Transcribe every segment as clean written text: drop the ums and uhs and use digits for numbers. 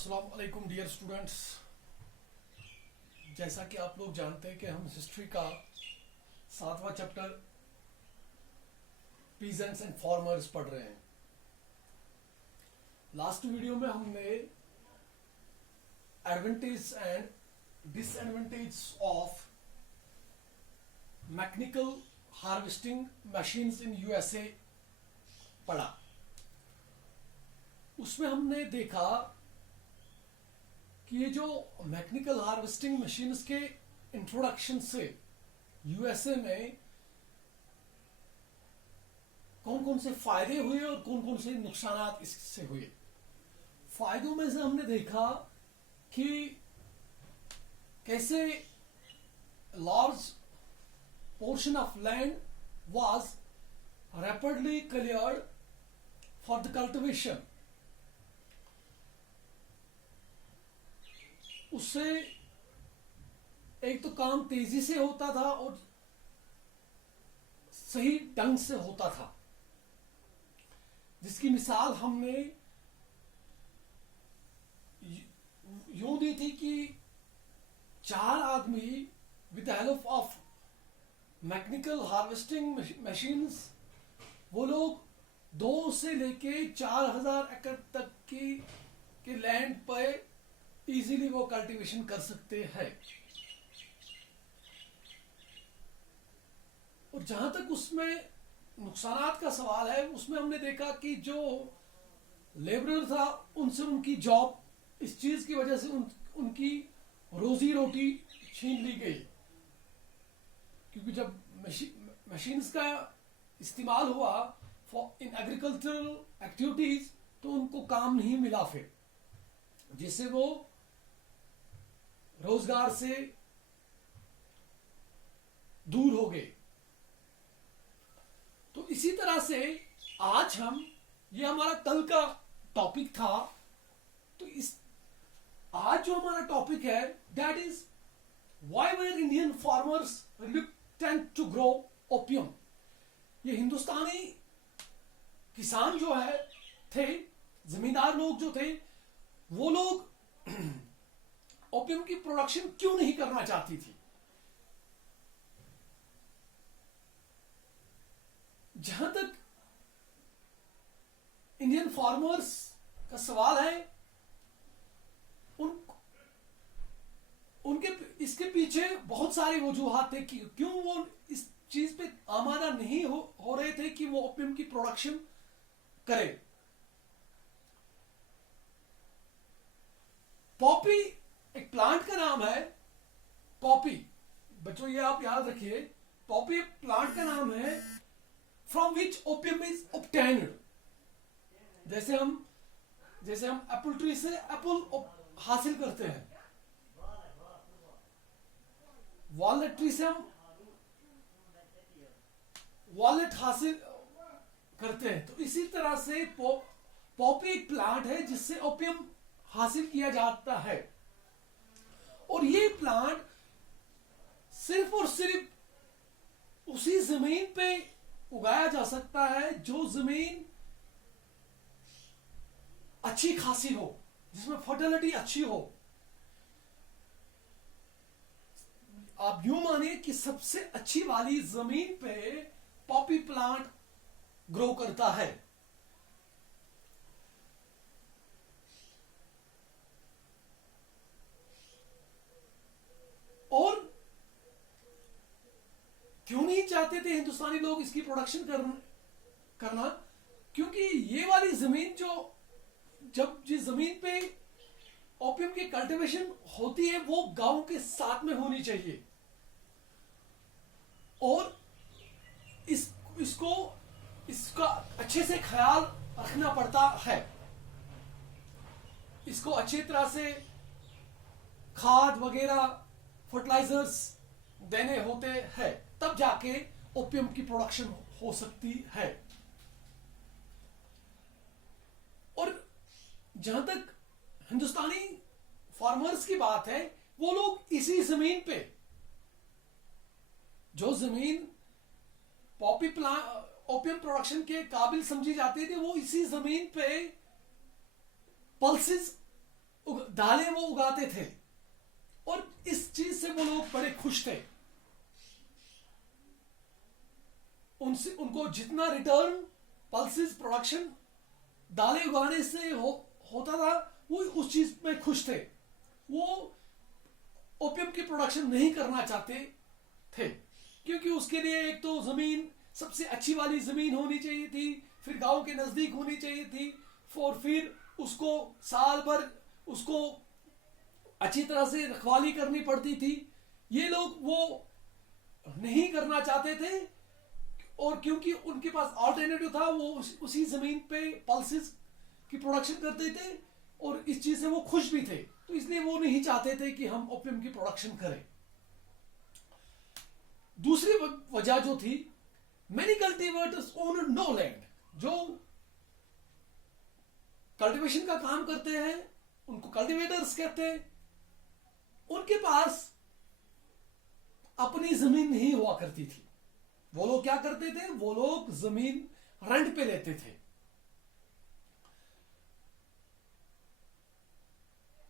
अस्सलाम वालेकुम dear students. जैसा कि आप लोग जानते हैं कि हम हिस्ट्री का 7वां चैप्टर पीजेंट्स एंड फार्मर्स पढ़ रहे हैं। लास्ट वीडियो में हमने advantage and disadvantage of mechanical harvesting machines in USA पढ़ा। उसमें हमने देखा कि ये जो मैकेनिकल हार्वेस्टिंग मशीन्स के इंट्रोडक्शन से यूएसए में कौन कौन से फायदे हुए और कौन कौन से नुकसान इससे हुए। फायदों में से हमने देखा कि कैसे large portion of land was rapidly cleared for the cultivation. उससे एक तो काम तेजी से होता था और सही ढंग से होता था, जिसकी मिसाल हमने यूं दी थी कि 4 आदमी with the help of mechanical harvesting machines वो लोग 2 से लेके 4000 एकड़ तक के लैंड पर इजीली वो कल्टीवेशन कर सकते हैं। और जहां तक उसमें नुकसानात का सवाल है, उसमें हमने देखा कि जो लेबरर था उनसे उनकी जॉब इस चीज की वजह से उनकी रोजी रोटी छीन ली गई, क्योंकि जब मशीन्स का इस्तेमाल हुआ फॉर इन एग्रीकल्चरल एक्टिविटीज तो उनको काम नहीं मिला, फिर जिससे वो रोजगार से दूर हो गए। तो इसी तरह से आज ये हमारा कल का टॉपिक था, तो आज जो हमारा टॉपिक है that is why were Indian farmers reluctant to grow opium. ये हिंदुस्तानी किसान जो है थे, जमींदार लोग जो थे, वो लोग ओपियम की प्रोडक्शन क्यों नहीं करना चाहती थी। जहां तक इंडियन फार्मर्स का सवाल है, उनके इसके पीछे बहुत सारी वजूहात थे कि क्यों वो इस चीज पे आमादा नहीं हो रहे थे कि वो ओपियम की प्रोडक्शन करे। पॉपी एक प्लांट का नाम है, पॉपी। बच्चों ये आप याद रखिए, पॉपी एक प्लांट का नाम है from which opium is obtained. जैसे हम एप्पल ट्री से एप्पल हासिल करते हैं, वॉलनट ट्री से हम वॉलनट हासिल करते हैं। तो इसी तरह से पॉपी एक प्लांट है जिससे ओपियम हासिल किया जाता है। और ये प्लांट सिर्फ और सिर्फ उसी जमीन पे उगाया जा सकता है जो जमीन अच्छी खासी हो, जिसमें फर्टिलिटी अच्छी हो। आप यूं मानिए कि सबसे अच्छी वाली जमीन पे पॉपी प्लांट ग्रो करता है। और क्यों नहीं चाहते थे हिंदुस्तानी लोग इसकी प्रोडक्शन करना, क्योंकि ये वाली जमीन जब जिस जमीन पे ओपियम की कल्टीवेशन होती है वो गांव के साथ में होनी चाहिए। और इसका अच्छे से ख्याल रखना पड़ता है। इसको अच्छी तरह से खाद वगैरह फर्टिलाइजर्स देने होते हैं, तब जाके ओपियम की प्रोडक्शन हो सकती है। और जहां तक हिंदुस्तानी फार्मर्स की बात है, वो लोग इसी जमीन पे, जो जमीन पॉपी प्लांट ओपियम प्रोडक्शन के काबिल समझी जाती थी, वो इसी जमीन पे पल्सेस दालें वो उगाते थे और इस चीज से वो लोग बड़े खुश थे। उनसे उनको जितना रिटर्न पल्सेस प्रोडक्शन दालें उगाने से होता था, वो उस चीज में खुश थे। वो ओपियम की प्रोडक्शन नहीं करना चाहते थे, क्योंकि उसके लिए एक तो जमीन सबसे अच्छी वाली जमीन होनी चाहिए थी, फिर गांव के नजदीक होनी चाहिए थी, और फिर उसको साल भर उसको अच्छी तरह से रखवाली करनी पड़ती थी। ये लोग वो नहीं करना चाहते थे, और क्योंकि उनके पास ऑल्टरनेटिव था, वो उसी जमीन पे पल्सेस की प्रोडक्शन करते थे और इस चीज से वो खुश भी थे। तो इसलिए वो नहीं चाहते थे कि हम ओपियम की प्रोडक्शन करें। दूसरी वजह जो थी, many cultivators own no land. जो कल्टीवेशन का काम करते हैं उनको कल्टीवेटर्स कहते हैं। उनके पास अपनी जमीन नहीं हुआ करती थी। वो लोग क्या करते थे, वो लोग जमीन रेंट पे लेते थे,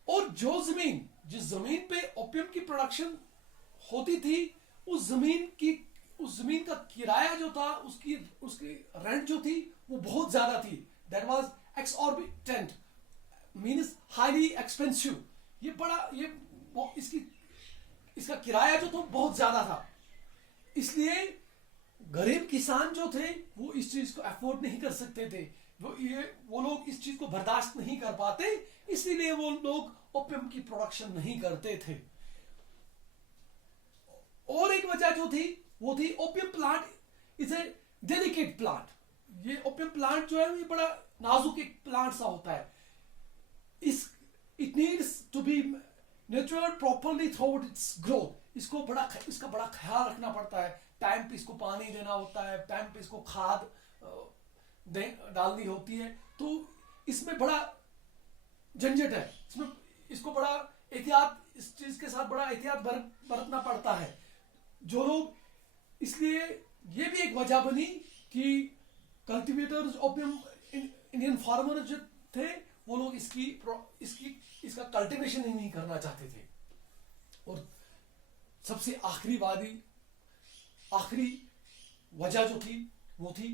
और जिस जमीन पे ओपियम की प्रोडक्शन होती थी, उस जमीन का किराया जो था, उसकी रेंट जो थी वो बहुत ज्यादा थी। That was exorbitant, means highly expensive. इसका किराया जो था बहुत ज्यादा था। इसलिए गरीब किसान जो थे वो इस चीज को अफोर्ड नहीं कर सकते थे। वो लोग इस चीज को बर्दाश्त नहीं कर पाते, इसीलिए वो लोग ओपियम की प्रोडक्शन नहीं करते थे। और एक वजह जो थी वो थी, opium plant is a delicate plant. ये ओपियम प्लांट जो है ये बड़ा नाजुक एक प्लांट सा होता है। It needs to be natural properly through its growth. इसका बड़ा ख्याल रखना पड़ता है। टाइम पे इसको पानी देना होता है, टाइम पे इसको खाद डालनी होती है। तो इसमें बड़ा झंझट है, इसको बड़ा एहतियात, इस चीज के साथ बड़ा एहतियात बरतना पड़ता है। जो लोग, इसलिए ये भी एक वजह बनी कि कल्टीवेटर्स, ओपियम इंडियन फार्मर जो थे, वो लोग इसका कल्टीवेशन ही नहीं करना चाहते थे। और सबसे आखिरी वजह जो थी वो थी,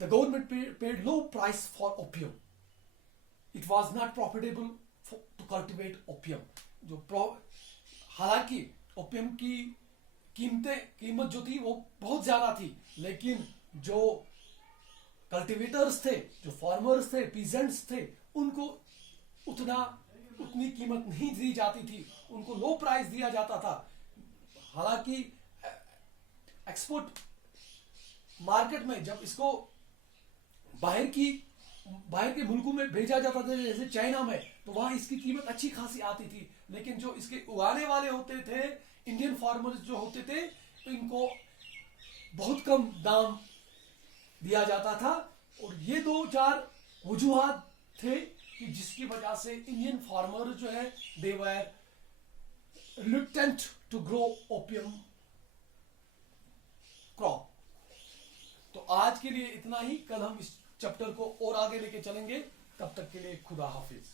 the government paid low price for opium. It was not profitable to cultivate opium. हालांकि ओपियम की कीमत जो थी वो बहुत ज्यादा थी, लेकिन जो कल्टीवेटर्स थे, जो फार्मर्स थे, पीजेंट्स थे, उनको उतनी कीमत नहीं दी जाती थी, उनको लो प्राइस दिया जाता था। हालांकि एक्सपोर्ट मार्केट में जब इसको बाहर के मुल्कों में भेजा जाता था, जैसे चाइना में, तो वहां इसकी कीमत अच्छी खासी आती थी। लेकिन जो इसके उगाने वाले होते थे, इंडियन फार्मर्स जो होते थे, इनको बहुत कम दाम दिया जाता था। और ये 2-4 वजूहात थे कि जिसकी वजह से इंडियन फार्मर जो है, they were reluctant to grow opium crop. तो आज के लिए इतना ही। कल हम इस चैप्टर को और आगे लेके चलेंगे। तब तक के लिए खुदा हाफिज।